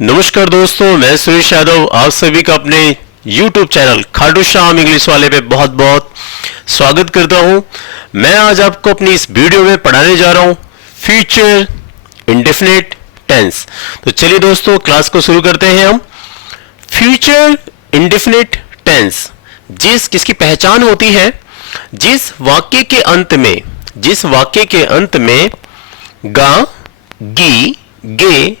नमस्कार दोस्तों, मैं सुरेश यादव आप सभी का अपने YouTube channel Khatu Shyam English वाले पे बहुत बहुत स्वागत करता हूं। मैं आज आपको अपनी इस वीडियो में पढ़ाने जा रहा हूं फ्यूचर इंडेफिनिट टेंस। तो चलिए दोस्तों क्लास को शुरू करते हैं हम। फ्यूचर इंडेफिनिट टेंस किसकी पहचान होती है? जिस वाक्य के अंत में गा, गी, गे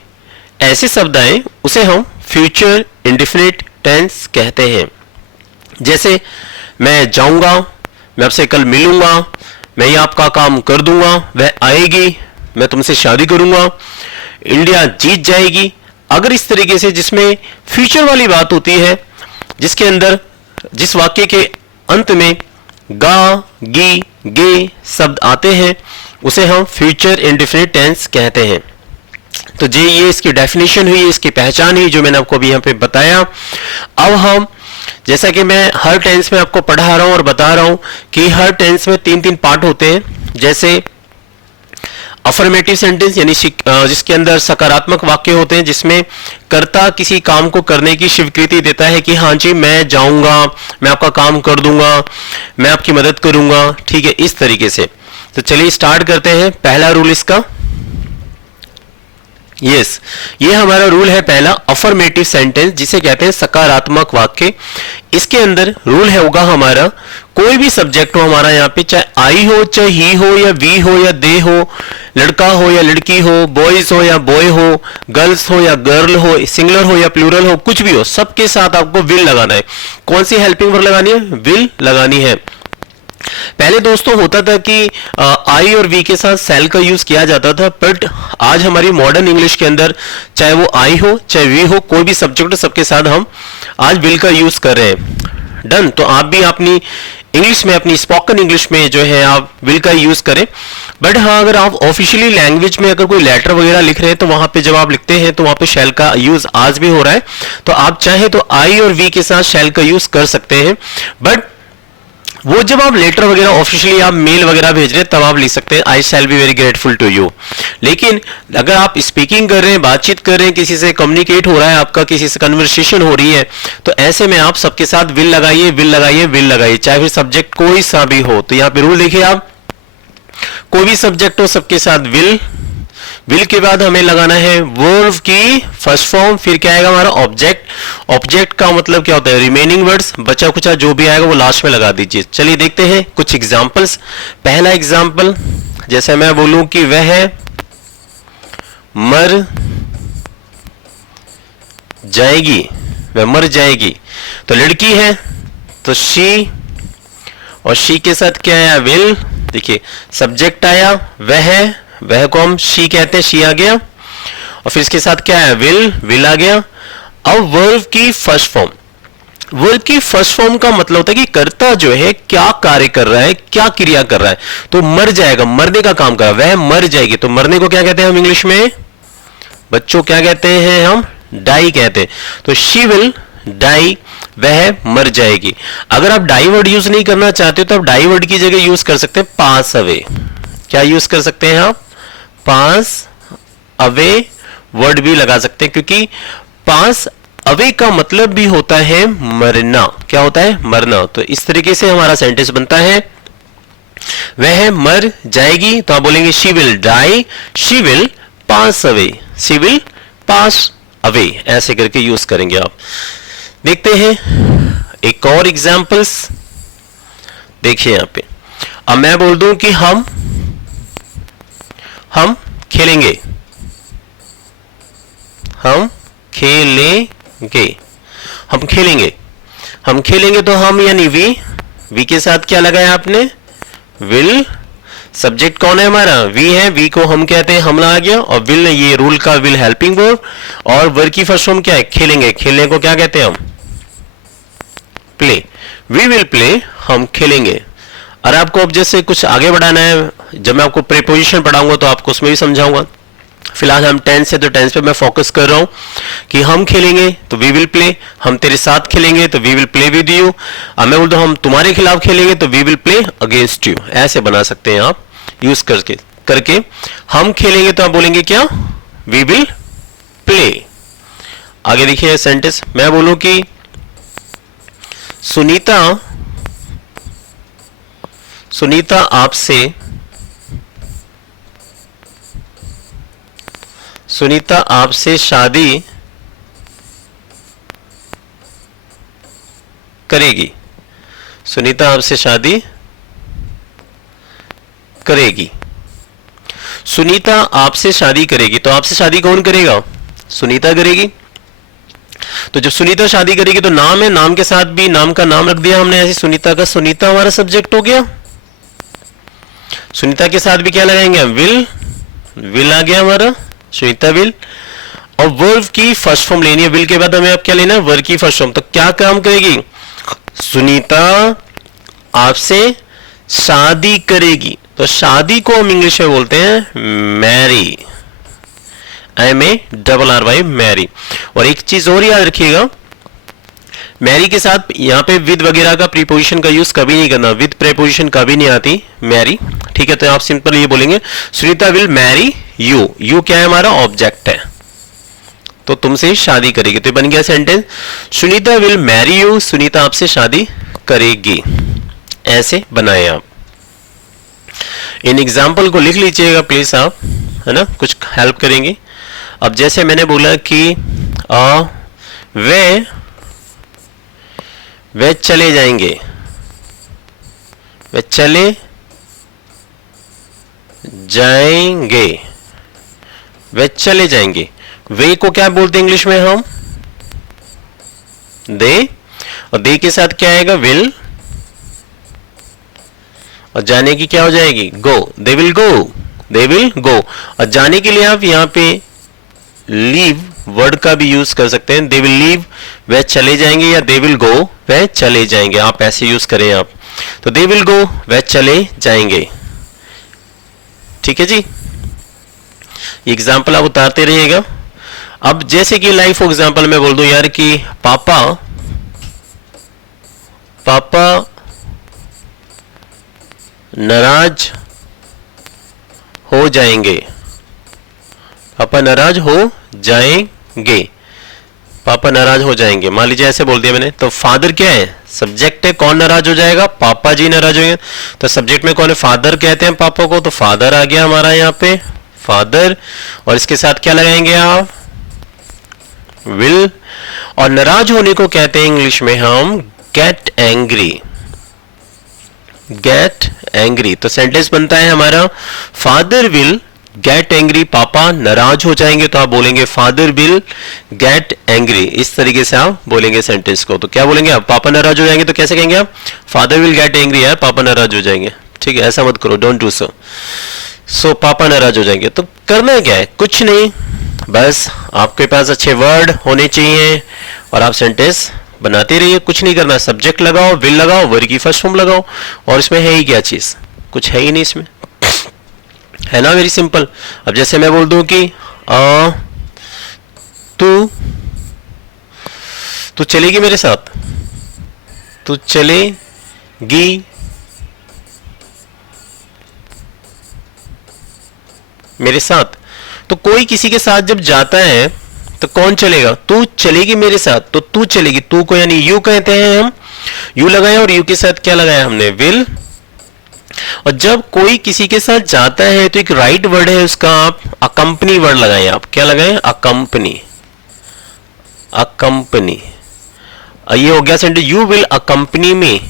ऐसे शब्द आए उसे हम फ्यूचर इंडेफिनिट टेंस कहते हैं। जैसे मैं जाऊंगा, मैं आपसे कल मिलूंगा, मैं ये आपका काम कर दूंगा, वह आएगी, मैं तुमसे शादी करूंगा, इंडिया जीत जाएगी। अगर इस तरीके से जिसमें फ्यूचर वाली बात होती है, जिसके अंदर जिस वाक्य के अंत में गा, गी, गे शब्द आते हैं उसे हम फ्यूचर इंडेफिनिट टेंस कहते हैं। तो ये इसकी डेफिनेशन हुई, इसकी पहचान हुई जो मैंने आपको अभी यहाँ पे बताया। अब हम जैसा कि मैं हर टेंस में आपको पढ़ा रहा हूं और बता रहा हूं कि हर टेंस में तीन पार्ट होते हैं। जैसे अफर्मेटिव सेंटेंस यानी जिसके अंदर सकारात्मक वाक्य होते हैं, जिसमें कर्ता किसी काम को करने की स्वीकृति देता है कि हाँ जी मैं जाऊंगा, मैं आपका काम कर दूंगा, मैं आपकी मदद करूंगा, ठीक है, इस तरीके से। तो चलिए स्टार्ट करते हैं। पहला रूल इसका ये हमारा रूल है पहला, अफर्मेटिव सेंटेंस जिसे कहते हैं सकारात्मक वाक्य। इसके अंदर रूल है होगा हमारा, कोई भी सब्जेक्ट हो हमारा यहाँ पे, चाहे आई हो, चाहे ही हो या वी हो या दे हो, लड़का हो या लड़की हो, बॉयज हो या बॉय हो, गर्ल्स हो या गर्ल हो, सिंगुलर हो या प्लूरल हो, कुछ भी हो, सबके साथ आपको विल लगाना है। कौन सी हेल्पिंग वर्ब लगानी है? विल लगानी है। पहले दोस्तों होता था कि आई और वी के साथ सेल का यूज किया जाता था, बट आज हमारी मॉडर्न इंग्लिश के अंदर चाहे वो आई हो चाहे वी हो, कोई भी सब्जेक्ट हो, सबके साथ हम आज विल का यूज कर रहे हैं। डन। तो आप भी अपनी इंग्लिश में, अपनी स्पोकन इंग्लिश में जो है आप विल का यूज करें। बट हाँ, अगर आप ऑफिशियली लैंग्वेज में अगर कोई लेटर वगैरह लिख रहे हैं तो वहां पे जब आप लिखते हैं तो वहां पे शैल का यूज आज भी हो रहा है। तो आप चाहे तो आई और वी के साथ शैल का यूज कर सकते हैं, बट वो जब आप लेटर वगैरह ऑफिशियली आप मेल वगैरह भेज रहे हैं तब आप लिख सकते हैं I shall be very grateful to you. लेकिन अगर आप स्पीकिंग कर रहे हैं, बातचीत कर रहे हैं, किसी से कम्युनिकेट हो रहा है, आपका किसी से कन्वर्सेशन हो रही है, तो ऐसे में आप सबके साथ विल लगाइए, विल लगाइए, विल लगाइए, चाहे फिर सब्जेक्ट कोई सा भी हो। तो यहाँ पे रूल देखिए आप, कोई भी सब्जेक्ट हो सबके साथ विल। विल के बाद हमें लगाना है वर्ब की फर्स्ट फॉर्म, फिर क्या आएगा हमारा ऑब्जेक्ट। ऑब्जेक्ट का मतलब क्या होता है? रिमेनिंग वर्ड्स, बचा कुचा जो भी आएगा वो लास्ट में लगा दीजिए। चलिए देखते हैं कुछ एग्जांपल्स। पहला एग्जांपल, जैसे मैं बोलूं कि वह मर जाएगी, वह मर जाएगी, तो लड़की है तो शी, और शी के साथ क्या आया? विल। देखिए सब्जेक्ट आया वह को हम शी कहते हैं, शी आ गया, और फिर इसके साथ क्या है? विल, विल आ गया। अब वर्ब की फर्स्ट फॉर्म, वर्ब की फर्स्ट फॉर्म का मतलब होता है कि कर्ता जो है क्या कार्य कर रहा है, क्या क्रिया कर रहा है। तो मर जाएगा, मरने का काम कर रहा है, वह मर जाएगी। तो मरने को क्या कहते हैं हम इंग्लिश में बच्चों? क्या कहते हैं हम? डाई कहते हैं। तो शी विल डाई, वह मर जाएगी। अगर आप डाई वर्ड यूज नहीं करना चाहते तो आप डाई वर्ड की जगह यूज कर सकते हैं पास अवे। क्या यूज कर सकते हैं आप? पास अवे वर्ड भी लगा सकते हैं, क्योंकि पास अवे का मतलब भी होता है मरना। क्या होता है? मरना। तो इस तरीके से हमारा सेंटेंस बनता है, वह मर जाएगी, तो आप बोलेंगे she will die, she will pass away, she will pass away, ऐसे करके यूज करेंगे आप। देखते हैं एक और एग्जांपल्स। देखिए यहां पे, अब मैं बोल दूं कि हम खेलेंगे, हम खेलेंगे, हम खेलेंगे, हम खेलेंगे, तो हम यानी वी के साथ क्या लगाया आपने? विल। सब्जेक्ट कौन है हमारा? वी है, वी को हम कहते हैं, हम लगा गया, और विल, ये रूल का विल हेल्पिंग वर्ब, और वर्ब की फर्स्ट फॉर्म क्या है? खेलेंगे। खेलने को क्या कहते हैं हम? प्ले। वी विल प्ले, हम खेलेंगे। और आपको अब जैसे कुछ आगे बढ़ाना है, जब मैं आपको प्रीपोजिशन पढ़ाऊंगा तो आपको उसमें भी समझाऊंगा। फिलहाल हम टेंस है तो टेंस पे मैं फोकस कर रहा हूं कि हम खेलेंगे तो वी विल प्ले, हम तेरे साथ खेलेंगे तो we will play with you. अब मैं बोलता हूं हम तुम्हारे खिलाफ खेलेंगे तो we will play against you. ऐसे बना सकते हैं आप यूज करके हम खेलेंगे तो आप बोलेंगे क्या? We will play. आगे देखिए सेंटेंस, मैं बोलूं कि सुनीता आपसे शादी करेगी। सुनीता आपसे शादी करेगी। सुनीता आपसे शादी करेगी, तो आपसे शादी कौन करेगा? सुनीता करेगी। तो जब सुनीता शादी करेगी तो नाम है, नाम के साथ भी नाम का नाम रख दिया हमने ऐसे सुनीता का, सुनीता हमारा सब्जेक्ट हो गया। सुनीता के साथ भी क्या लगाएंगे? विल आ गया हमारा, सुनीता विल। और वर्ब की फर्स्ट फॉर्म लेनी है, विल के बाद हमें अब क्या लेना है? वर्ब की फर्स्ट फॉर्म। तो क्या काम करेगी? सुनीता आपसे शादी करेगी। तो शादी को हम इंग्लिश में बोलते हैं मैरी, MARRY, मैरी। और एक चीज और याद रखिएगा, मैरी के साथ यहां पे विद वगैरह का प्रीपोजिशन का यूज कभी नहीं करना, विद प्रीपोजिशन कभी नहीं आती मैरी, ठीक है। तो आप सिंपल ये बोलेंगे Sunita will marry you. You क्या है? हमारा ऑब्जेक्ट है, तो तुमसे शादी करेगी। तो बन गया sentence, Sunita will marry you, Sunita आपसे शादी करेगी। ऐसे बनाए आप। इन एग्जाम्पल को लिख लीजिएगा प्लीज आप, है ना, कुछ हेल्प करेंगे। अब जैसे मैंने बोला कि वे चले जाएंगे, वे चले जाएंगे, वे चले जाएंगे। वे को क्या बोलते हैं इंग्लिश में हम? दे। और दे के साथ क्या आएगा? विल। और जाने की क्या हो जाएगी? Go. They will go, they will go. और जाने के लिए आप यहां पे लीव वर्ड का भी यूज कर सकते हैं। दे विल लीव, वह चले जाएंगे, या दे विल गो, वह चले जाएंगे, आप ऐसे यूज करें आप। तो दे विल गो, वह चले जाएंगे, ठीक है जी। एग्जाम्पल आप उतारते रहिएगा। अब जैसे कि लाइक फॉर एग्जाम्पल मैं बोल दूं यार कि पापा नाराज हो जाएंगे, पापा नाराज हो जाएंगे, पापा नाराज हो जाएंगे, मान लीजिए ऐसे बोल दिया मैंने। तो फादर क्या है? सब्जेक्ट है। कौन नाराज हो जाएगा? पापा जी नाराज हो जाएंगे। तो सब्जेक्ट में कौन है? फादर कहते हैं पापा को, तो फादर आ गया हमारा यहाँ पे, फादर। और इसके साथ क्या लगाएंगे आप? विल। और नाराज होने को कहते हैं इंग्लिश में हम गेट एंग्री, गेट एंग्री। तो सेंटेंस बनता है हमारा फादर विल गेट एंग्री, पापा नाराज हो जाएंगे, तो आप बोलेंगे फादर विल गेट एंग्री। इस तरीके से आप बोलेंगे सेंटेंस को। तो क्या बोलेंगे आप? पापा नाराज हो जाएंगे, तो कैसे कहेंगे आप? फादर विल गेट एंग्री है, पापा नाराज हो जाएंगे, ठीक है। ऐसा मत करो, डोंट डू सो। सो पापा नाराज हो जाएंगे। तो करना क्या है? कुछ नहीं, बस आपके पास अच्छे वर्ड होने चाहिए और आप सेंटेंस बनाते रहिए। कुछ नहीं करना, सब्जेक्ट लगाओ, विल लगाओ, वर्ब की फर्स्ट फॉर्म लगाओ। और इसमें है ही क्या चीज? कुछ है ही नहीं इसमें, है ना, वेरी सिंपल। अब जैसे मैं बोल दूं कि तू चलेगी मेरे साथ, तू चलेगी मेरे साथ। तो कोई किसी के साथ जब जाता है तो कौन चलेगा? तू चलेगी मेरे साथ। तो तू चलेगी, तू को यानी यू कहते हैं हम, यू लगाया और यू के साथ क्या लगाया हमने? विल। और जब कोई किसी के साथ जाता है तो एक राइट वर्ड है उसका, आप अकंपनी वर्ड लगाएं। आप क्या लगाएं? अकंपनी, अकंपनी। ये हो गया सेंटेंस, यू विल अकंपनी में,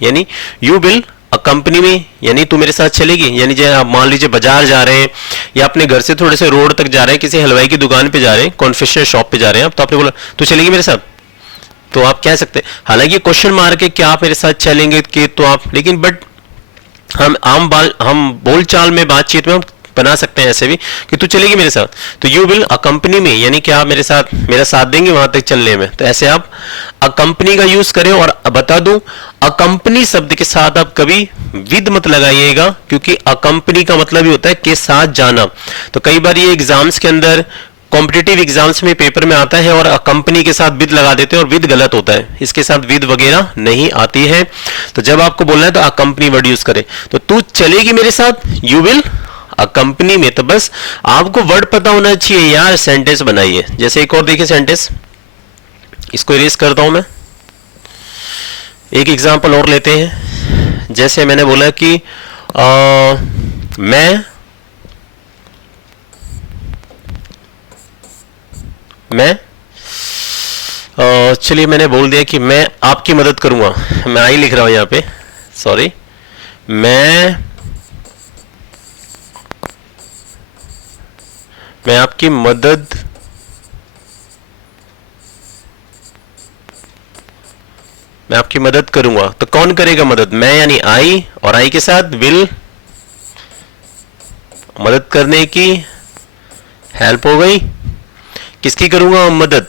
यानी यू विल अकंपनी में, यानी तू मेरे साथ चलेगी। यानी जैसे आप मान लीजिए बाजार जा रहे हैं या अपने घर से थोड़े से रोड तक जा रहे हैं, किसी हलवाई की दुकान पे जा रहे हैं, कॉन्फेक्शनरी शॉप पे जा रहे हैं आप, तो आपने बोला तू चलेगी मेरे साथ, तो आप कह सकते हैं, हालांकि क्वेश्चन मार के क्या आप मेरे साथ चलेंगे कि, तो आप, लेकिन बट हम बोलचाल में बातचीत में हम बना सकते हैं ऐसे भी कि तू चलेगी मेरे साथ। तो यू विल अकंपनी में, यानी कि आप मेरा साथ देंगे वहां तक चलने में। तो ऐसे आप अकंपनी का यूज करें। और बता दूं, अकंपनी शब्द के साथ आप कभी विद मत लगाइएगा, क्योंकि अकंपनी का मतलब ही होता है के साथ जाना। तो कई बार ये एग्जाम्स के अंदर, कॉम्पिटिटिव एग्जाम्स में पेपर में आता है और कंपनी के साथ विद लगा देते हैं और विद गलत होता है, इसके साथ विद वगैरह नहीं आती है। तो जब आपको बोलना है तो कंपनी वर्ड यूज करें। तो तू चलेगी मेरे साथ, यू विल कंपनी में। तो बस आपको वर्ड पता होना चाहिए यार, सेंटेंस बनाइए। जैसे एक और देखिए सेंटेंस, इसको इरेज करता हूं मैं। एक एग्जांपल और लेते हैं। जैसे मैंने बोला कि मैं चलिए मैंने बोल दिया कि मैं आपकी मदद करूंगा, मैं आई लिख रहा हूं यहां पे, सॉरी, मैं आपकी मदद करूंगा। तो कौन करेगा मदद? मैं यानी आई, और आई के साथ विल, मदद करने की, हेल्प हो गई। किसकी करूंगा मदद?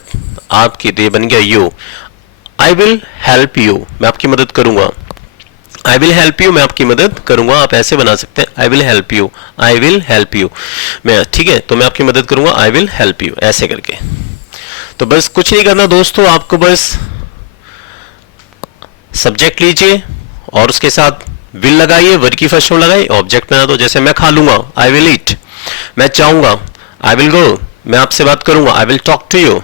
आपकी, तो ये बन गया you. I will help you, मैं आपकी मदद करूंगा। आई विल हेल्प यू, मैं आपकी मदद करूंगा। आप ऐसे बना सकते हैं, I will help you, I will help you, मैं, ठीक है, तो मैं आपकी मदद करूंगा, आई विल हेल्प यू, ऐसे करके। तो बस कुछ नहीं करना दोस्तों, आपको बस सब्जेक्ट लीजिए और उसके साथ विल लगाइए, वर्ब की फर्स्ट फॉर्म लगाइए, ऑब्जेक्ट बना दो। जैसे मैं खा लूंगा, आई विल ईट, मैं चाहूंगा, आई विल गो, मैं आपसे बात करूंगा, I will talk to you,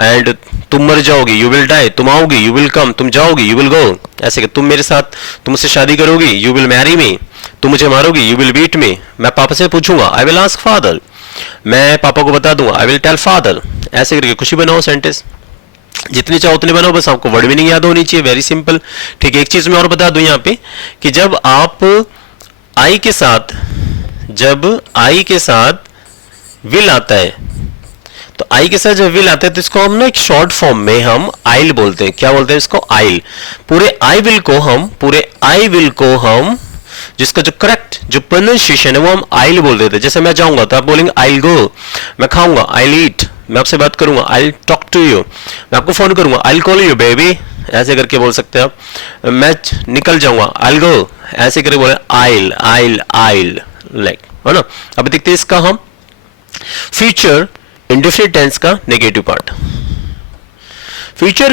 and तुम मर जाओगी, यू विल डाई, तुम आओगी, यू विल कम, तुम जाओगी, यू विल गो, ऐसे कि तुम मेरे साथ, तुम मुझसे शादी करोगी, यू विल मैरी मी, तुम मुझे मारोगी, यू विल बीट मी, मैं पापा से पूछूंगा, आई विल आस्क फादर, मैं पापा को बता दूंगा, आई विल टेल फादर, ऐसे करके कुछ ही बनाओ सेंटेंस, जितनी चाहो उतने बनाओ, बस आपको वर्ड मीनिंग याद होनी चाहिए, वेरी सिंपल। ठीक है, एक चीज मैं और बता दूं यहाँ पे कि जब आई के साथ विल आता है, तो आई के साथ जब विल आता है तो इसको हम ना एक शॉर्ट फॉर्म में हम आइल बोलते हैं। क्या बोलते हैं इसको? आइल। पूरे आई विल को हम जिसका जो करेक्ट जो प्रोनाउंसिएशन है वो हम आइल बोल देते हैं। जैसे मैं जाऊंगा तो आप बोलेंगे आइल गो, मैं खाऊंगा आइल ईट, मैं आपसे बात करूंगा आई टॉक टू यू, मैं आपको फोन करूंगा आई कॉल यू बेबी, ऐसे करके बोल सकते हैं आप। मैं निकल जाऊंगा आई गो, ऐसे करके बोले आइल आइल आइल, लाइक, है ना। अब देखते हैं इसका हम फ्यूचर इंडेफिनिट टेंस का negative part. Future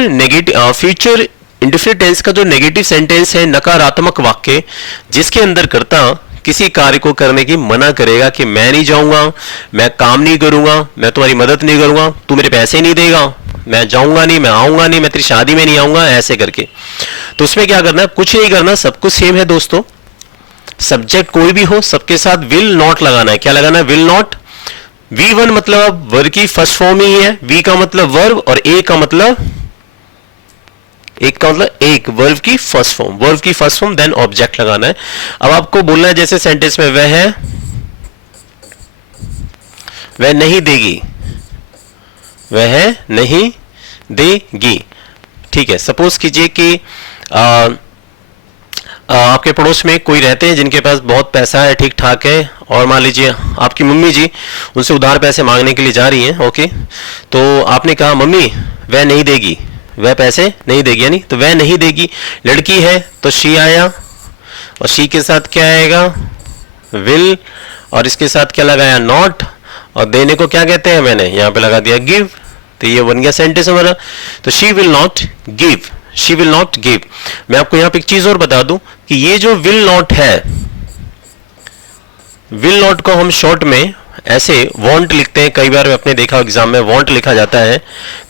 indefinite tense का जो नेगेटिव सेंटेंस है, नकारात्मक वाक्य जिसके अंदर कर्ता किसी कार्य को करने की मना करेगा कि मैं नहीं जाऊंगा, मैं काम नहीं करूंगा, मैं तुम्हारी मदद नहीं करूंगा, तू मेरे पैसे नहीं देगा, मैं जाऊंगा नहीं, मैं आऊंगा नहीं, मैं तेरी शादी में नहीं आऊंगा, ऐसे करके। तो उसमें क्या करना है? कुछ नहीं करना, सब कुछ सेम है दोस्तों। सब्जेक्ट कोई भी हो, सबके साथ विल नॉट लगाना है। क्या लगाना है? Will not. V1 मतलब वर्ब की फर्स्ट फॉर्म ही है, V का मतलब वर्ब, और A का मतलब एक, वर्ब की फर्स्ट फॉर्म, देन ऑब्जेक्ट लगाना है। अब आपको बोलना है जैसे सेंटेंस में वह नहीं देगी, ठीक है। सपोज कीजिए कि आपके पड़ोस में कोई रहते हैं जिनके पास बहुत पैसा है, ठीक ठाक है, और मान लीजिए आपकी मम्मी जी उनसे उधार पैसे मांगने के लिए जा रही हैं, ओके। तो आपने कहा मम्मी वह नहीं देगी, वह पैसे नहीं देगी, यानी तो वह नहीं देगी। लड़की है तो शी आया, और शी के साथ क्या आएगा? विल, और इसके साथ क्या लगाया? नॉट, और देने को क्या कहते हैं? मैंने यहाँ पे लगा दिया गिव। तो ये बन गया सेंटेंस हमारा। तो शी विल नॉट गिव। मैं आपको यहाँ पे एक चीज और बता दूं कि ये जो विल नॉट है, विल नॉट को हम शॉर्ट में ऐसे वॉन्ट लिखते हैं। कई बार आपने देखा एग्जाम में वॉन्ट लिखा जाता है,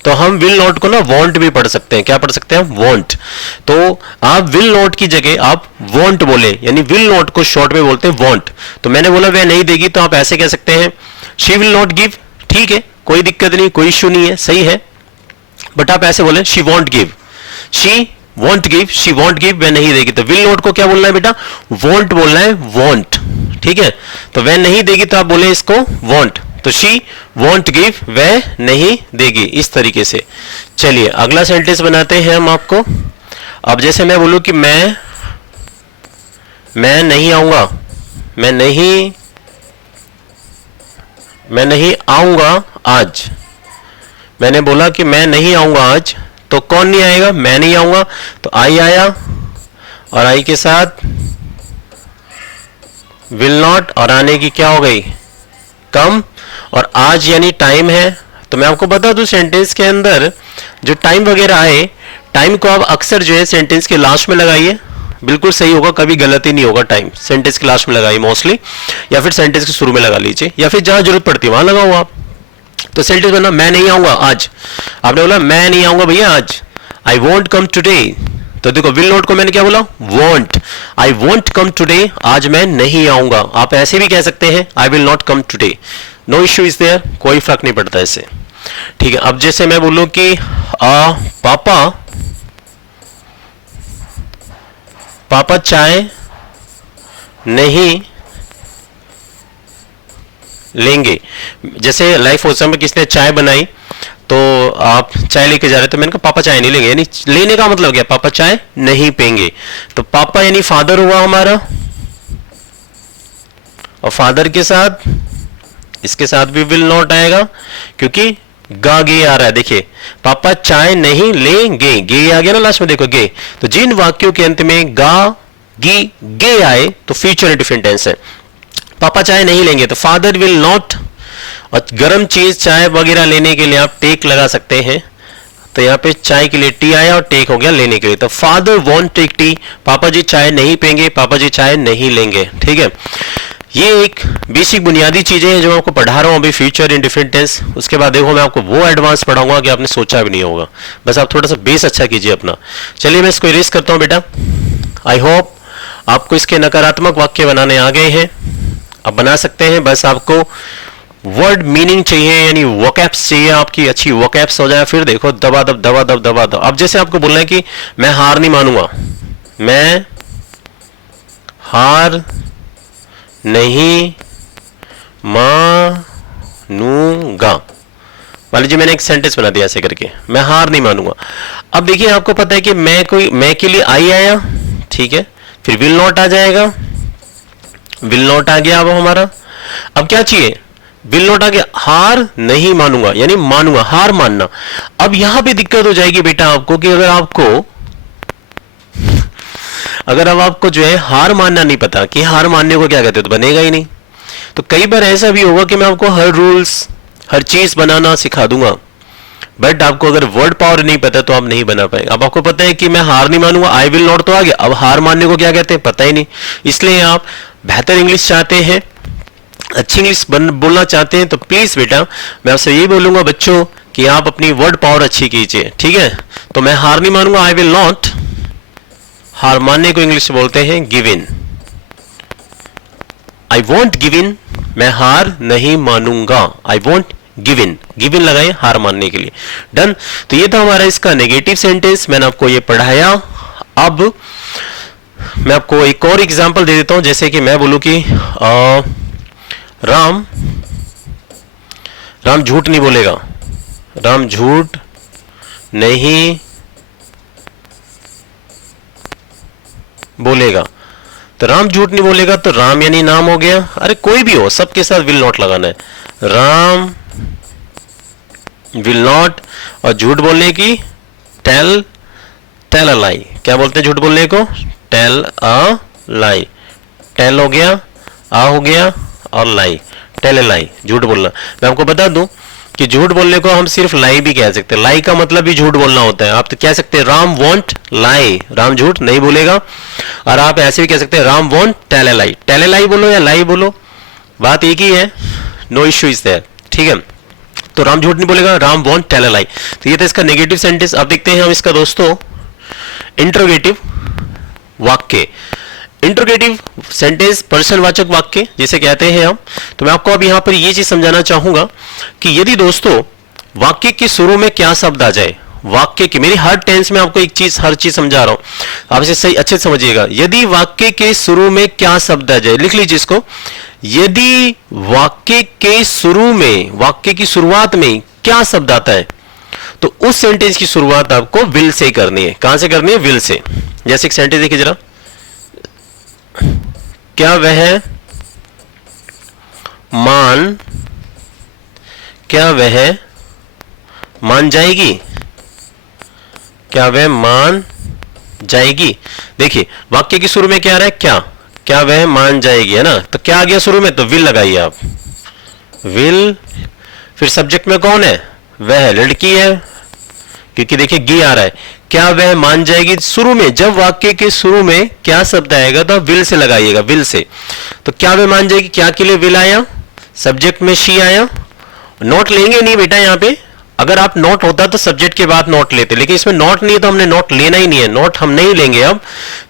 तो हम विल नॉट को ना वॉन्ट भी पढ़ सकते हैं। क्या पढ़ सकते हैं? वॉन्ट। तो आप विल नॉट की जगह आप वॉन्ट बोले, यानी विल नॉट को शॉर्ट में बोलते हैं वॉन्ट। तो मैंने बोला वह नहीं देगी, तो आप ऐसे कह सकते हैं शी विल नॉट गिव। ठीक है, कोई दिक्कत नहीं, कोई इश्यू नहीं है, सही है। बट आप ऐसे बोले शी वॉन्ट गिव, वह नहीं देगी। तो विल नॉट को क्या बोलना है बेटा? वॉन्ट बोलना है, वॉन्ट। ठीक है, तो वह नहीं देगी तो आप बोले इसको वॉन्ट। तो शी वॉन्ट गिव, वह नहीं देगी, इस तरीके से। चलिए अगला सेंटेंस बनाते हैं हम आपको। अब जैसे मैं बोलूं कि मैं नहीं आऊंगा, मैं नहीं आऊंगा आज। मैंने बोला कि मैं नहीं आऊंगा आज, तो कौन नहीं आएगा? मैं नहीं आऊंगा। तो आई आया, और आई के साथ विल नॉट, और आने की क्या हो गई? कम, और आज यानी टाइम है। तो मैं आपको बता दूं सेंटेंस के अंदर जो टाइम वगैरह आए, टाइम को आप अक्सर जो है सेंटेंस के लास्ट में लगाइए, बिल्कुल सही होगा, कभी गलती नहीं होगा। टाइम सेंटेंस के लास्ट में लगाइए मोस्टली, या फिर सेंटेंस के शुरू में लगा लीजिए, या फिर जहां जरूरत पड़ती है वहां लगाओ आप। तो सेंटेंस बनना मैं नहीं आऊंगा आज, आपने बोला मैं नहीं आऊंगा भैया आज, आई वॉन्ट कम टूडे, तो देखो विल नॉट को मैंने क्या बोला, want, I want come today, आज मैं नहीं आऊंगा। आप ऐसे भी कह सकते हैं I will not come today, no issue is there, कोई फर्क नहीं पड़ता इससे, ठीक है। अब जैसे मैं बोलूं कि पापा चाय नहीं लेंगे, जैसे लाइफ हो में किसने चाय बनाई तो आप चाय लेके जा रहे, तो मैंने कहा पापा चाय नहीं लेंगे, यानी लेने का मतलब क्या, पापा चाय नहीं पेंगे, तो पापा यानी फादर हुआ हमारा, और फादर के साथ इसके साथ भी विल नॉट आएगा क्योंकि गा गे आ रहा है। देखिए पापा चाय नहीं लेंगे, गे आ गया ना लास्ट में, देखो गे, तो जिन वाक्यों के अंत में गा गी गे आए तो फ्यूचर इंडिफिनिट टेंस है। पापा चाय नहीं लेंगे तो फादर विल नॉट, और गर्म चीज चाय वगैरह लेने के लिए आप टेक लगा सकते हैं, तो यहाँ पे चाय के लिए टी आया और टेक हो गया लेने के लिए, तो फादर वॉन्ट टेक टी, पापा जी चाय नहीं पेंगे, पापा जी चाय नहीं लेंगे, ठीक है। ये एक बेसिक बुनियादी चीजें हैं जो मैं आपको पढ़ा रहा हूं अभी फ्यूचर इंडिफिनिट टेंस। उसके बाद देखो मैं आपको वो एडवांस पढ़ाऊंगा कि आपने सोचा भी नहीं होगा, बस आप थोड़ा सा बेस अच्छा कीजिए अपना। चलिए मैं इसको इरेज करता हूं बेटा। आई होप आपको इसके नकारात्मक वाक्य बनाने आ गए हैं, आप बना सकते हैं, बस आपको वर्ड मीनिंग चाहिए, यानी वोकैब्स चाहिए, आपकी अच्छी वोकैब्स हो जाए, फिर देखो दबा दब दबा दब दबा दब। अब जैसे आपको बोलना है कि मैं हार नहीं मानूंगा, मैं हार नहीं मानूंगा, मान लीजिए मैंने एक सेंटेंस बना दिया ऐसे करके, मैं हार नहीं मानूंगा। अब देखिए आपको पता है कि मैं के लिए आई आया, ठीक है, फिर विल नॉट आ जाएगा, विल नॉट आ गया अब हमारा, अब क्या चाहिए, विल नॉट आ गया, हार नहीं मानूंगा यानी मानूंगा, हार मानना। अब यहां पे दिक्कत हो जाएगी बेटा आपको कि अगर अब आपको जो है हार मानना नहीं पता कि हार मानने को क्या कहते हैं तो बनेगा ही नहीं। तो कई बार ऐसा भी होगा कि मैं आपको हर रूल्स हर चीज बनाना सिखा दूंगा, बट आपको अगर वर्ड पावर नहीं पता तो आप नहीं बना पाएंगे। अब आपको पता है कि मैं हार नहीं मानूंगा, आई विल नॉट तो आ गया, अब हार मानने को क्या कहते हैं पता ही नहीं। इसलिए आप बेहतर इंग्लिश चाहते हैं, अच्छी इंग्लिश बोलना चाहते हैं, तो प्लीज बेटा मैं आपसे यही बोलूंगा बच्चों कि आप अपनी वर्ड पावर अच्छी कीजिए, ठीक है। तो मैं हार नहीं मानूंगा, आई विल नॉट, हार मानने को इंग्लिश में बोलते हैं give in, I want give in, मैं हार नहीं मानूंगा, I want give in, give in लगाए हार मानने के लिए, डन। तो ये था हमारा इसका नेगेटिव सेंटेंस, मैंने आपको ये पढ़ाया। अब मैं आपको एक और एग्जांपल दे देता हूं, जैसे कि मैं बोलूं कि राम झूठ नहीं बोलेगा, राम झूठ नहीं बोलेगा, तो राम झूठ नहीं बोलेगा, तो राम यानी नाम हो गया, अरे कोई भी हो सबके साथ विल नॉट लगाना है, राम विल नॉट, और झूठ बोलने की टेल अ लाई, क्या बोलते हैं झूठ बोलने को, टेल अ लाई, टेल हो गया, आ हो गया और लाई, टेल अ लाई, झूठ बोलना। मैं आपको बता दूं कि झूठ बोलने को हम सिर्फ लाई भी कह सकते हैं, लाई का मतलब भी झूठ बोलना होता है। आप तो कह सकते हैं राम वॉन्ट लाई, राम झूठ नहीं बोलेगा, और आप ऐसे भी कह सकते हैं Ram won't tell a lie, tell a lie बोलो या लाई बोलो, बात एक ही है, नो इश्यू इज देयर, ठीक है। तो राम झूठ नहीं बोलेगा, राम वॉन्ट टेल अ लाई, तो ये था इसका नेगेटिव सेंटेंस। अब देखते हैं हम इसका दोस्तों इंट्रोगेटिव वाक्य। इंट्रोगेटिव सेंटेंस पर्सनवाचक वाक्य जिसे कहते हैं हम। तो मैं आपको अब यहां पर यह चीज समझाना चाहूंगा कि यदि दोस्तों वाक्य के शुरू में क्या शब्द आ जाए, वाक्य की, मेरी हर टेंस में आपको हर चीज समझा रहा हूं, आप इसे सही अच्छे से समझिएगा। यदि वाक्य के शुरू में क्या शब्द आ जाए, लिख लीजिए इसको, यदि वाक्य के शुरू में, वाक्य की शुरुआत में क्या शब्द आता है, तो उस सेंटेंस की शुरुआत आपको विल से करनी है। कहां से करनी है, विल से। जैसे एक सेंटेंस देखिए जरा, क्या वह मान जाएगी, क्या वह मान जाएगी। देखिए वाक्य के शुरू में क्या आ रहा है, क्या वह मान जाएगी, है ना, तो क्या आ गया शुरू में, तो विल लगाइए आप, विल, फिर सब्जेक्ट में कौन है, वह लड़की है, क्योंकि देखिए गी आ रहा है, क्या वह मान जाएगी। शुरू में जब वाक्य के शुरू में क्या शब्द आएगा तो विल से लगाइएगा, विल से। तो क्या वह मान जाएगी, क्या के लिए विल आया, सब्जेक्ट में शी आया, नोट लेंगे नहीं बेटा यहाँ पे, अगर आप नोट होता तो सब्जेक्ट के बाद नोट लेते, लेकिन इसमें नोट नहीं है तो हमने नोट लेना ही नहीं है, नोट हम नहीं लेंगे। अब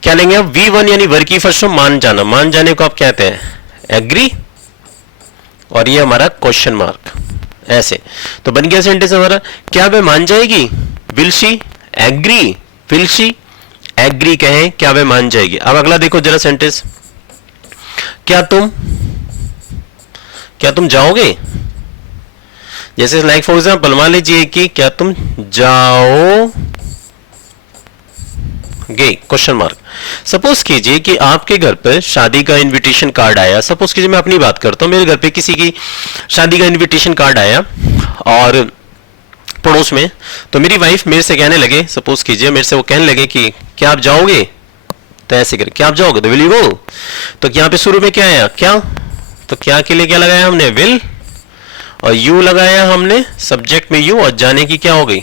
क्या लेंगे, अब V1 यानी वर्ग की फर्स्ट मान जाना, मान जाने को आप कहते हैं एग्री, और ये हमारा क्वेश्चन मार्क, ऐसे तो बन गया सेंटेंस हमारा। क्या वे मान जाएगी, will she agree, will she agree कहें, क्या वे मान जाएगी। अब अगला देखो जरा सेंटेंस, क्या तुम जाओगे, जैसे लाइक फॉर एग्जाम्पल मान लीजिए कि क्या तुम जाओगे क्वेश्चन मार्क। सपोज कीजिए कि आपके घर पर शादी का इनविटेशन कार्ड आया, सपोज कीजिए मैं अपनी बात करता हूं, मेरे घर पे किसी की शादी का इनविटेशन कार्ड आया और पड़ोस में, तो मेरी वाइफ मेरे से कहने लगे, सपोज कीजिए मेरे से वो कहने लगे कि क्या आप जाओगे, तो ऐसे कर क्या आप जाओगे, तो विल यू गो। तो यहाँ पे शुरू में क्या आया, क्या, तो क्या के लिए क्या लगाया हमने, विल, और यू लगाया हमने सब्जेक्ट में यू, और जाने की क्या हो गई,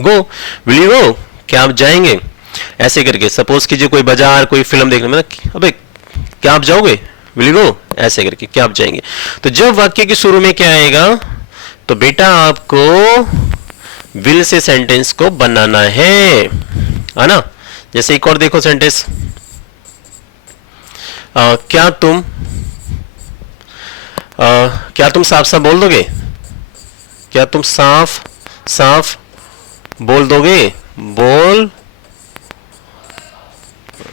गो, विल यू गो, क्या आप जाएंगे, ऐसे करके। सपोज कीजिए कोई बाजार कोई फिल्म देखने में, अबे क्या आप जाओगे, विल यू गो, ऐसे करके क्या आप जाएंगे। तो जब वाक्य के शुरू में क्या आएगा, तो बेटा आपको विल से सेंटेंस को बनाना है ना। जैसे एक और देखो सेंटेंस, क्या तुम साफ साफ बोल दोगे, क्या तुम साफ साफ बोल दोगे, बोल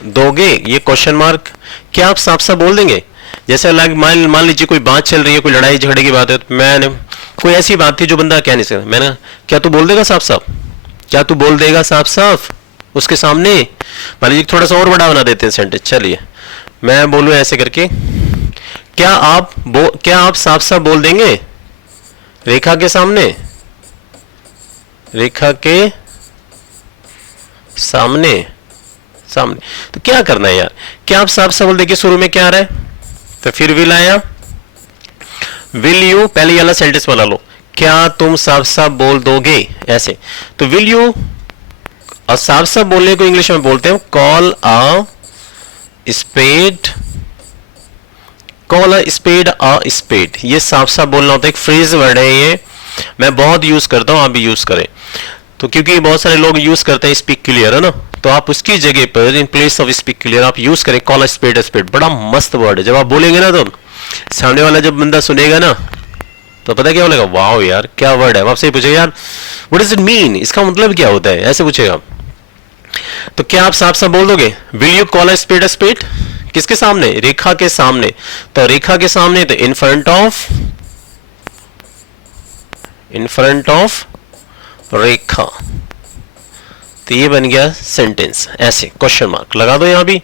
दोगे, ये क्वेश्चन मार्क, क्या आप साफ साफ बोल देंगे। जैसे मान लीजिए कोई बात चल रही है, कोई लड़ाई झगड़े की बात है, तो मैंने कोई ऐसी बात थी जो बंदा कह नहीं सकता, मैंने क्या तू बोल देगा साफ साफ, क्या तू बोल देगा साफ साफ उसके सामने। मान लीजिए थोड़ा सा और बड़ा बना देते हैं सेंटेंस, चलिए मैं बोलूं ऐसे करके, क्या आप साफ साफ बोल देंगे रेखा के सामने, रेखा के सामने, सामने। तो क्या करना है यार, क्या आप साफ साफ बोल देखिए शुरू में क्या आ रहा है, तो फिर विल आया, विल यू, पहले वाला सेंटेंस बना लो, क्या तुम साफ साफ बोल दोगे, ऐसे। तो विल यू, और साफ साफ बोलने को इंग्लिश में बोलते हैं call a spade, call a spade a spade, ये साफ साफ बोलना होता है, एक फ्रेज वर्ड है ये, मैं बहुत यूज करता हूं, आप भी यूज करें। तो क्योंकि बहुत सारे लोग यूज करते हैं स्पीक क्लियर, है ना, तो आप उसकी जगह पर in place of speak clear आप यूज करें कॉल अ स्पेड, बड़ा मस्त वर्ड है। जब आप बोलेंगे ना तो सामने वाला जब बंदा सुनेगा ना तो पता क्या बोलेगा, वाओ यार क्या वर्ड है, आपसे पूछेगा यार व्हाट डज इट मीन, इसका मतलब क्या होता है, ऐसे पूछेगा। तो क्या आप साफ साफ बोल दोगे, will you call a spade, किसके सामने, रेखा के सामने। तो रेखा के सामने, तो इन फ्रंट ऑफ रेखा, तो ये बन गया सेंटेंस, ऐसे क्वेश्चन मार्क लगा दो, यहां भी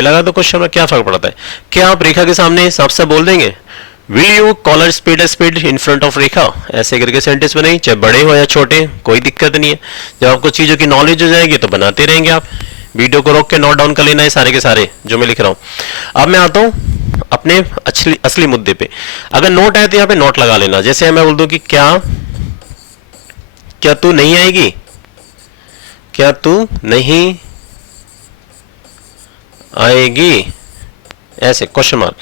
लगा दो क्वेश्चन मार्क, क्या फर्क पड़ता है। क्या आप रेखा के सामने साफ साफ बोल देंगे, will you call a spade in front of Rekha, ऐसे करके सेंटेंस बनाई, चाहे बड़े हो या छोटे कोई दिक्कत नहीं है। जब आपको चीजों की नॉलेज हो जाएगी तो बनाते रहेंगे आप, वीडियो को रोक के नोट डाउन कर लेना है सारे के सारे जो मैं लिख रहा हूं। अब मैं आता हूं अपने असली मुद्दे पे, अगर नोट आए तो यहां पे नोट लगा लेना। जैसे मैं बोल दूं कि क्या तू नहीं आएगी, क्या तू नहीं आएगी, ऐसे क्वेश्चन मार्क।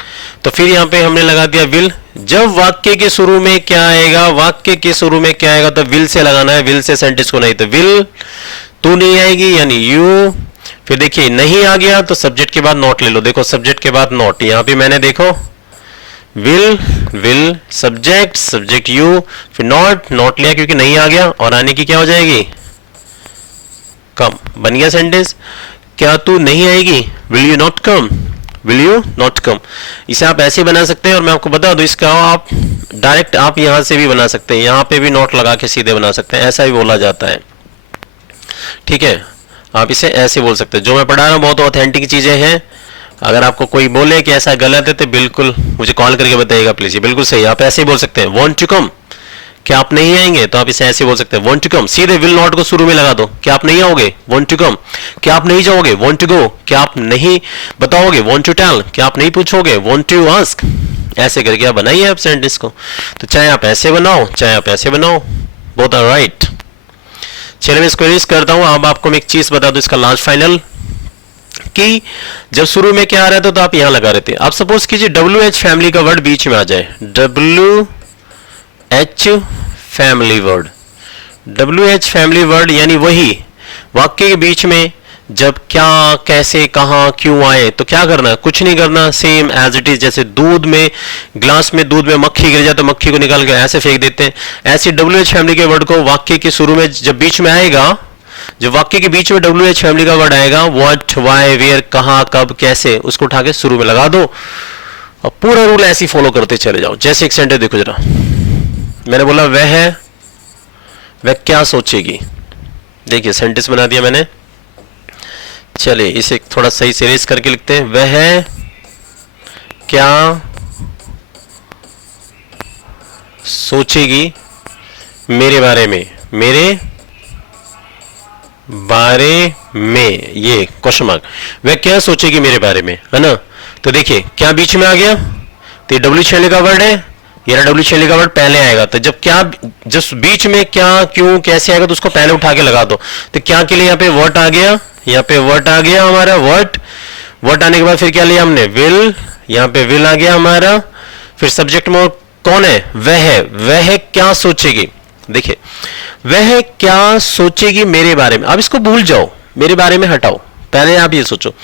तो फिर यहां पे हमने लगा दिया विल। जब वाक्य के शुरू में क्या आएगा, वाक्य के शुरू में क्या आएगा, तो विल से लगाना है, विल से सेंटेंस को नहीं, तो विल तू नहीं आएगी यानी यू। फिर देखिए नहीं आ गया तो सब्जेक्ट के बाद नोट ले लो, देखो सब्जेक्ट के बाद नोट, यहां पे मैंने देखो विल सब्जेक्ट यू, फिर नोट लिया क्योंकि नहीं आ गया, और आने की क्या हो जाएगी, कम, बन गया सेंटेंस। क्या तू नहीं आएगी, विल यू नॉट कम, इसे आप ऐसे बना सकते हैं। और मैं आपको बता दूं इसका आप डायरेक्ट आप यहां से भी बना सकते हैं, यहां पे भी नोट लगा के सीधे बना सकते हैं, ऐसा भी बोला जाता है, ठीक है। आप इसे ऐसे बोल सकते हैं, जो मैं पढ़ा रहा हूं बहुत ऑथेंटिक चीजें हैं। अगर आपको कोई बोले कि ऐसा गलत है तो बिल्कुल मुझे कॉल करके बताइएगा प्लीज, ये बिल्कुल सही है। आप ऐसे ही बोल सकते हैं वांट टू कम, क्या आप नहीं आएंगे, तो आप इसे ऐसे बोल सकते हैं वांट टू कम, सीधे विल नॉट को शुरू में लगा दो, क्या आप नहीं आओगे, वांट टू कम, क्या आप नहीं जाओगे, वांट टू गो, क्या आप नहीं बताओगे, वांट टू टेल, क्या आप नहीं पूछोगे, वांट टू आस्क, ऐसे करके आप बनाइए आप सेंटेंस को। तो चाहे आप ऐसे बनाओ चाहे आप ऐसे बनाओ, बोथ आर राइट। चलिए मैं इसको रीज करता हूं। अब आपको मैं एक चीज बता दूं इसका लास्ट फाइनल, कि जब शुरू में क्या आ रहा था तो आप यहां लगा रहे थे। आप सपोज कीजिए WH फैमिली का वर्ड बीच में आ जाए, H family word, WH family word यानी वही वाक्य के बीच में जब क्या, कैसे, कहां, क्यों आए तो क्या करना है, कुछ नहीं करना, सेम एज इट इज। जैसे दूध में, ग्लास में दूध में मक्खी गिर जाए तो मक्खी को निकाल के ऐसे फेंक देते हैं, ऐसे WH फैमिली के वर्ड को वाक्य के शुरू में जब बीच में आएगा, जब वाक्य के बीच में WH फैमिली का वर्ड आएगा, व्हाट, व्हाई, वेयर, कहां, कब, कैसे, उसको उठा के शुरू में लगा दो और पूरा रूल ऐसे ही फॉलो करते चले जाओ। जैसे एक सेंटेंस देखो जरा, मैंने बोला वह क्या सोचेगी, देखिए सेंटेंस बना दिया मैंने। चलिए इसे थोड़ा सही से रेस करके लिखते हैं, वह क्या सोचेगी मेरे बारे में, मेरे बारे में, ये क्वेश्चन मार्क, वह क्या सोचेगी मेरे बारे में, है ना। तो देखिए क्या बीच में आ गया, तो WH फैमिली का वर्ड है, ये WH फैमिली का वर्ड पहले आएगा, तो जब क्या, जब बीच में क्या, क्यों, कैसे आएगा तो उसको पहले उठा के लगा दो। तो क्या के लिए यहाँ पे व्हाट आ गया, यहाँ पे व्हाट आ गया हमारा, व्हाट आने के बाद फिर क्या लिया हमने, विल, यहाँ पे विल आ गया हमारा, फिर सब्जेक्ट में कौन है, वह क्या सोचेगी, देखिए वह क्या सोचेगी मेरे बारे में। अब इसको भूल जाओ, मेरे बारे में हटाओ, पहले आप ये सोचो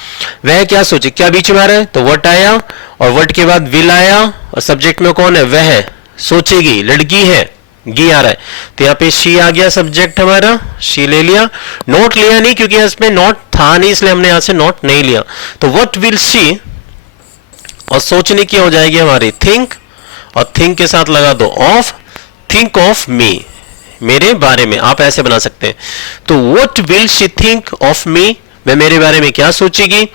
वह क्या सोचे, क्या बीच में आ रहा है तो व्हाट आया और व्हाट के बाद विल आया और सब्जेक्ट में कौन है, वह सोचेगी, लड़की है, गी आ रहा है, तो यहाँ पे शी आ गया सब्जेक्ट हमारा, शी ले लिया, नोट लिया नहीं क्योंकि इसमें नोट था नहीं इसलिए हमने यहां से नोट नहीं लिया। तो व्हाट विल शी और सोचने की हो जाएगी हमारी थिंक, और थिंक के साथ लगा दो ऑफ, थिंक ऑफ मी, मेरे बारे में, आप ऐसे बना सकते हैं। तो what will she think of me, वह मेरे बारे में क्या सोचेगी।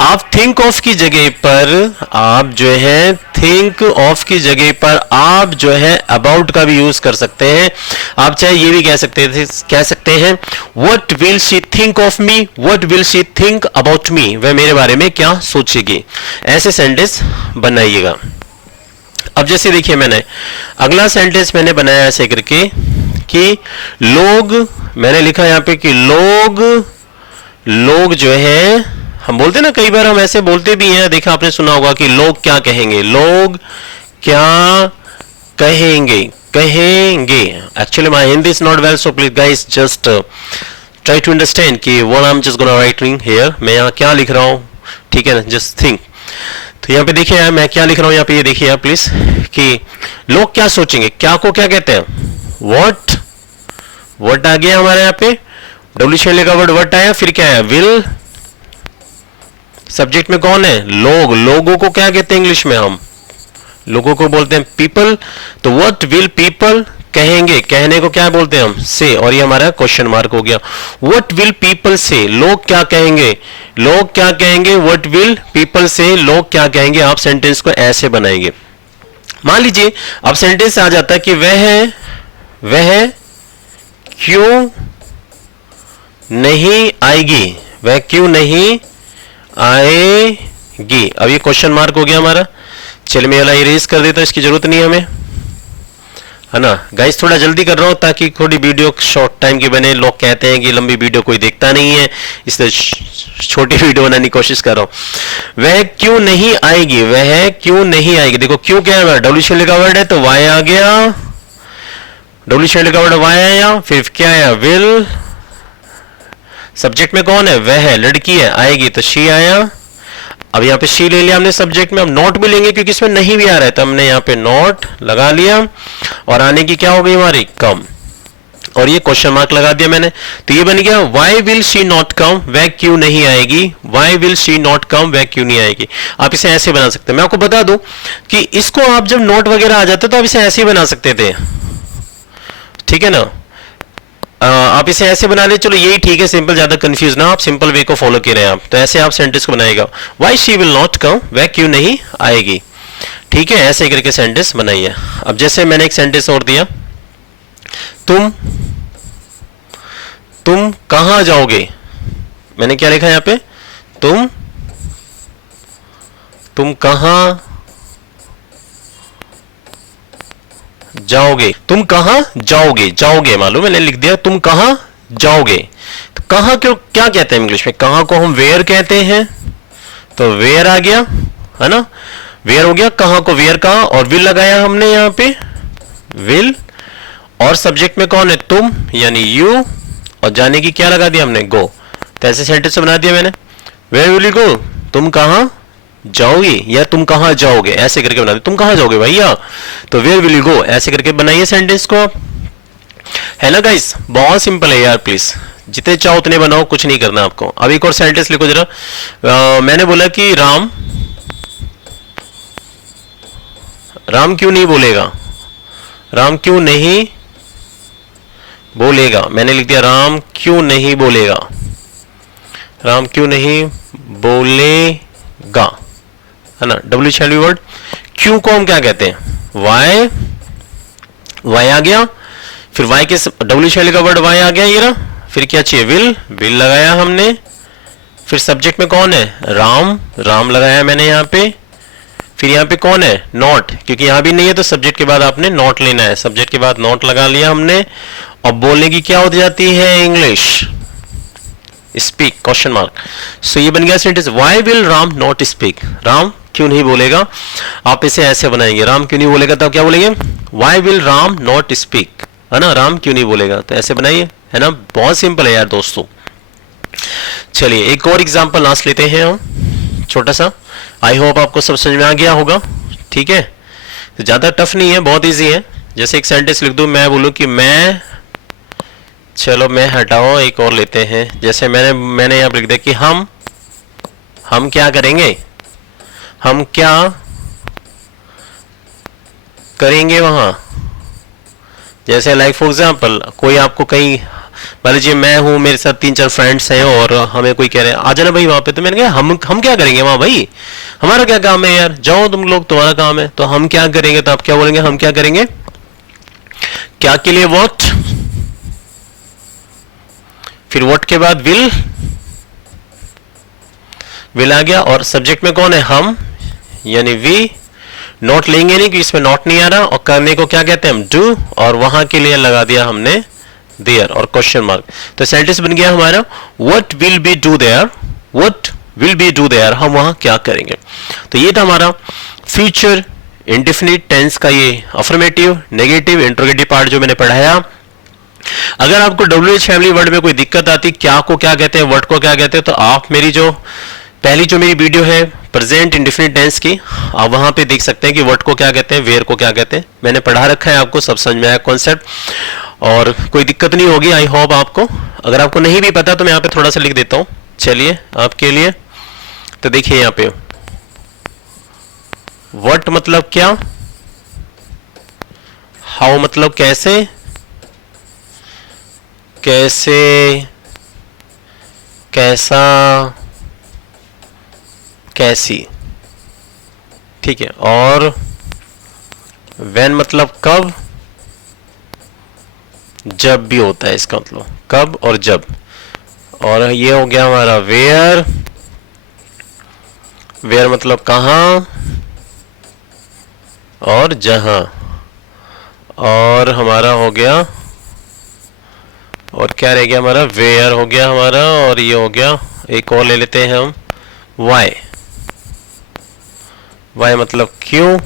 आप थिंक ऑफ की जगह पर आप जो है, थिंक ऑफ की जगह पर आप जो है अबाउट का भी यूज कर सकते हैं। आप चाहे ये भी कह सकते हैं what will she think of me, what will she think about me, वह मेरे बारे में क्या सोचेगी, ऐसे सेंटेंस बनाइएगा। अब जैसे देखिए मैंने अगला सेंटेंस मैंने बनाया ऐसे करके कि लोग, मैंने लिखा यहां पे कि लोग जो है, हम बोलते ना कई बार हम ऐसे बोलते भी हैं, देखा आपने सुना होगा कि लोग क्या कहेंगे, लोग क्या कहेंगे, actually my Hindi is not well, so please guys just try to understand कि what I am just gonna writing here, मैं यहाँ क्या लिख रहा हूँ, ठीक है ना, जस्ट थिंक। तो यहाँ पे देखिए यार मैं क्या लिख रहा हूँ, यहाँ पे ये देखिए यार प्लीज कि लोग क्या सोचेंगे, क्या को क्या कहते हैं, व्हाट आ गया हमारे यहाँ पे, WH फैमिली का वर्ड व्हाट आया, फिर क्या है विल, सब्जेक्ट में कौन है, लोग, लोगों को क्या कहते हैं इंग्लिश में, हम लोगों को बोलते हैं पीपल। तो व्हाट विल पीपल कहेंगे, कहने को क्या बोलते हैं हम, से, और ये हमारा क्वेश्चन मार्क हो गया। व्हाट विल पीपल से, लोग क्या कहेंगे, व्हाट विल पीपल से, लोग क्या कहेंगे। आप सेंटेंस को ऐसे बनाएंगे। मान लीजिए अब सेंटेंस आ जाता है कि वह क्यों नहीं आएगी, वह क्यों नहीं आएगी। अब ये क्वेश्चन मार्क हो गया हमारा। चलिए मैं वाला इरेज कर देता हूं, इसकी जरूरत नहीं है हमें, है ना गाइस। थोड़ा जल्दी कर रहा हूं ताकि थोड़ी वीडियो शॉर्ट टाइम की बने। लोग कहते हैं कि लंबी वीडियो कोई देखता नहीं है, इसलिए छोटी वीडियो बनाने की कोशिश कर रहा हूं। वह क्यों नहीं आएगी, वह क्यों नहीं आएगी। देखो क्यों क्या है, WH फैमिली का वर्ड है तो वाई आ गया, WH फैमिली का वर्ड वाई आया, फिर क्या है विल, सब्जेक्ट में कौन है, वह है, लड़की है, आएगी तो शी आया। अब यहाँ पे शी ले लिया हमने सब्जेक्ट में। अब नॉट भी लेंगे क्योंकि इसमें नहीं भी आ रहा है, तो हमने यहाँ पे नॉट लगा लिया और आने की क्या हो गई हमारी, कम, और ये क्वेश्चन मार्क लगा दिया मैंने। तो ये बन गया why will she not come, वह क्यों नहीं आएगी, why will she not come, वह क्यों नहीं आएगी। आप इसे ऐसे बना सकते हैं। मैं आपको बता दूं कि इसको आप जब नोट वगैरह आ जाते तो आप इसे ऐसे ही बना सकते थे, ठीक है ना। आप इसे ऐसे बना ले, चलो यही ठीक है, सिंपल, ज्यादा कंफ्यूज ना, आप सिंपल वे को फॉलो कर रहे हैं आप। तो ऐसे आप सेंटेंस को बनाएगा, why she will not come, वह क्यों नहीं आएगी, ठीक है। ऐसे करके सेंटेंस बनाइए। अब जैसे मैंने एक सेंटेंस और दिया, तुम कहां जाओगे। मैंने क्या लिखा यहां पे, तुम कहां जाओगे, तुम कहां जाओगे मालूम, मैंने लिख दिया तुम कहां जाओगे। तो कहां क्यों क्या कहते हैं इंग्लिश में, कहां को हम वेयर कहते हैं, तो वेयर आ गया, है ना, वेयर हो गया। कहां को वेयर कहा और विल लगाया हमने यहाँ पे, विल, और सब्जेक्ट में कौन है, तुम यानी यू, और जाने की क्या लगा दिया हमने, गो। तो ऐसे सेंटेंस बना दिया मैंने, वेयर विल यू गो, तुम कहां जाओगे या तुम कहां जाओगे, ऐसे करके बना दिया। तुम कहां जाओगे भैया, तो वेयर विल यू गो, ऐसे करके बनाइए सेंटेंस को, है ना गाइस। बहुत सिंपल है यार, प्लीज जितने चाहो उतने बनाओ, कुछ नहीं करना आपको। अब एक और सेंटेंस लिखो जरा। मैंने बोला कि राम क्यों नहीं बोलेगा, राम क्यों नहीं बोलेगा, मैंने लिख दिया राम क्यों नहीं बोलेगा, राम क्यों नहीं बोलेगा, है ना। WHLV वर्ड, क्यों को हम क्या कहते हैं, वाई, वाई आ गया, फिर वाई के WHLV का वर्ड वाई आ गया ये रहा, फिर क्या चाहिए, विल लगाया हमने, फिर सब्जेक्ट में कौन है, राम लगाया मैंने यहाँ पे, फिर यहाँ पे कौन है, नॉट, क्योंकि यहाँ भी नहीं है तो सब्जेक्ट के बाद आपने नॉट लेना है, सब्जेक्ट के बाद नॉट लगा लिया हमने। और बोलने की क्या हो जाती है, इंग्लिश, स्पीक, क्वेश्चन मार्क। सो ये बन गया sentence, why will Ram not speak, Ram क्यों नहीं बोलेगा। आप इसे ऐसे बनाएंगे, राम क्यों नहीं बोलेगा, तब क्या बोलेंगे, why will Ram not speak, है ना, राम क्यों नहीं बोलेगा, तो ऐसे बनाइए, है ना। बहुत सिंपल है यार दोस्तों। चलिए एक और एग्जांपल लास्ट लेते हैं हम, छोटा सा। आई होप आपको सब समझ में आ गया होगा, ठीक है। तो ज्यादा टफ नहीं है, बहुत इजी है। जैसे एक सेंटेंस लिख दूं, मैं बोलूं कि मैं, चलो मैं हटाओ, एक और लेते हैं। जैसे मैंने यहाँ लिख दिया कि हम क्या करेंगे, हम क्या करेंगे वहां। जैसे लाइक फॉर एग्जाम्पल, कोई आपको कहीं, मान लीजिए मैं हूं, मेरे साथ 3-4 फ्रेंड्स हैं और हमें कोई कह रहे हैं आ जाना भाई वहां पे, तो मैंने कहा हम क्या करेंगे वहां भाई, हमारा क्या काम है यार, जाओ तुम लोग, तुम्हारा काम है। तो हम क्या करेंगे, तो आप क्या बोलेंगे, हम क्या करेंगे, क्या के लिए व्हाट, फिर व्हाट के बाद विल आ गया, और सब्जेक्ट में कौन है, हम यानी वी, नॉट लेंगे नहीं कि इसमें नॉट नहीं आ रहा, और करने को क्या कहते हैं हम, डू, और वहां के लिए लगा दिया हमने देयर और क्वेश्चन मार्क। तो सेंटेंस बन गया हमारा, what will be do their, what will be do their, हम वहां क्या करेंगे। तो ये था हमारा फ्यूचर इंडेफिनिट टेंस का ये अफर्मेटिव, नेगेटिव, इंट्रोगेटिव पार्ट जो मैंने पढ़ाया। अगर आपको WH फैमिली वर्ड में कोई दिक्कत आती, क्या को क्या कहते हैं, वर्ड को क्या कहते हैं, तो आप मेरी जो पहली मेरी वीडियो है प्रेजेंट इंडेफिनिट टेंस की, आप वहां पे देख सकते हैं कि वर्ड को क्या कहते हैं, वेयर को क्या कहते हैं। मैंने पढ़ा रखा है, आपको सब समझ में आया कॉन्सेप्ट, और कोई दिक्कत नहीं होगी आई होप आपको। अगर आपको नहीं भी पता तो मैं यहाँ पे थोड़ा सा लिख देता हूं, चलिए आपके लिए। तो देखिए यहाँ पे व्हाट मतलब क्या, हाउ मतलब कैसे, कैसे, कैसा, कैसी, ठीक है। और व्हेन मतलब कब, जब भी होता है इसका मतलब, कब और जब। और ये हो गया हमारा वेयर, वेयर मतलब कहां और जहां। और हमारा हो गया, और क्या रह गया हमारा, वेयर हो गया हमारा, और ये हो गया, एक और ले लेते हैं हम, वाई, वाई मतलब क्यों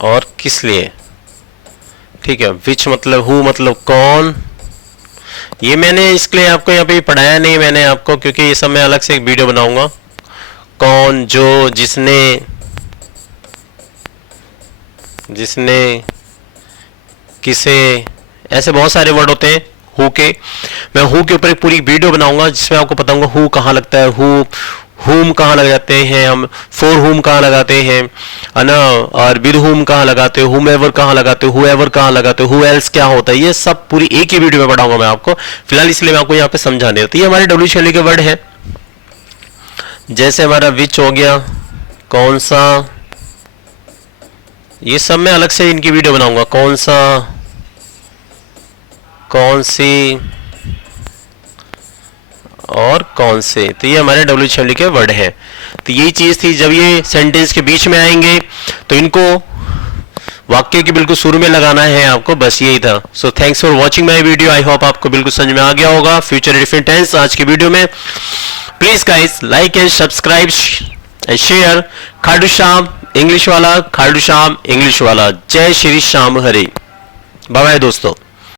और किस लिए, ठीक है। विच मतलब हु मतलब कौन। ये मैंने इसके लिए आपको यहाँ पे पढ़ाया नहीं मैंने आपको, क्योंकि ये सब मैं अलग से एक वीडियो बनाऊंगा। कौन, जो, जिसने, जिसने, किसे, ऐसे बहुत सारे वर्ड होते हैं हु के। मैं हु के ऊपर एक पूरी वीडियो बनाऊंगा जिसमें आपको पता होगा हु कहाँ लगता है, हुम कहाँ लग जाते हैं हम, फॉर हुम कहाँ लगाते हैं, है ना, और विद हुम कहाँ लगाते हो, हुम एवर कहाँ लगाते हो, हु एवर कहाँ लगाते हो, हु एल्स क्या होता है, ये सब पूरी एक ही वीडियो में पढ़ाऊंगा मैं आपको। फिलहाल इसलिए मैं आपको यहाँ पे समझा नहीं रहा। तो ये हमारे WH के वर्ड है। जैसे हमारा विच हो गया, कौन सा, ये सब मैं अलग से इनकी वीडियो बनाऊंगा। कौन सा, कौन सी, और कौन से। तो ये हमारे WH के वर्ड है। तो यही चीज थी, जब ये सेंटेंस के बीच में आएंगे तो इनको वाक्य के बिल्कुल शुरू में लगाना है आपको, बस यही था। So thanks for watching my video. I hope आपको बिल्कुल समझ में आ गया होगा फ्यूचर इंडेफिनिट टेंस आज की वीडियो में। Please guys like and subscribe and share. Khatu Shyam English वाला खाटू श्याम इंग्लिश वाला। जय श्री श्याम हरे। बाय बाय दोस्तों।